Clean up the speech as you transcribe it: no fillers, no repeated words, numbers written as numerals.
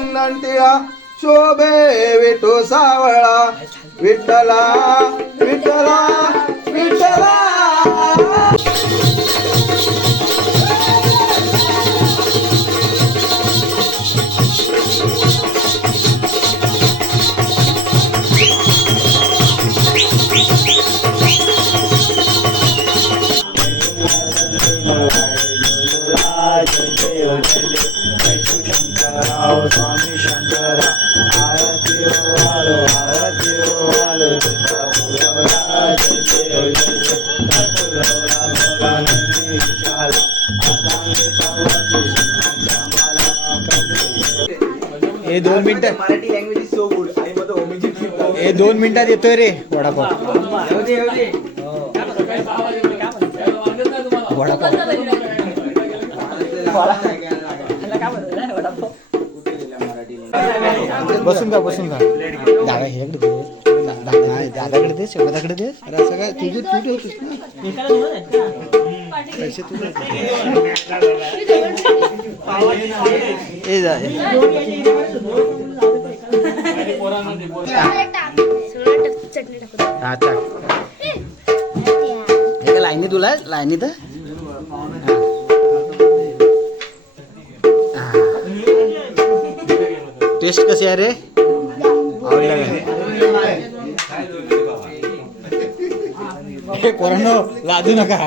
चंदन टिळा शोभे विठू सावळा विठ्ठला विठ्ठला विठ्ठला. स्वामी शंकरा आरती हो आलो आरती हो आलो हे 2 मिनिटं Marathi language is so good. आई मध्ये होमिजी हे 2 मिनिटात येतोय रे वडापाव. बसून का दादा ह्याकडे दे, दादाकडे दे, शेवदाकडे दे. अरे असं काय तुझे तू ठेवतोस पैसे तू हा टाक. हे लाईनी तुला लाईनी तर टेस्ट कशी आहे रे? आवडलं काय? पोरांनो लाजू नका.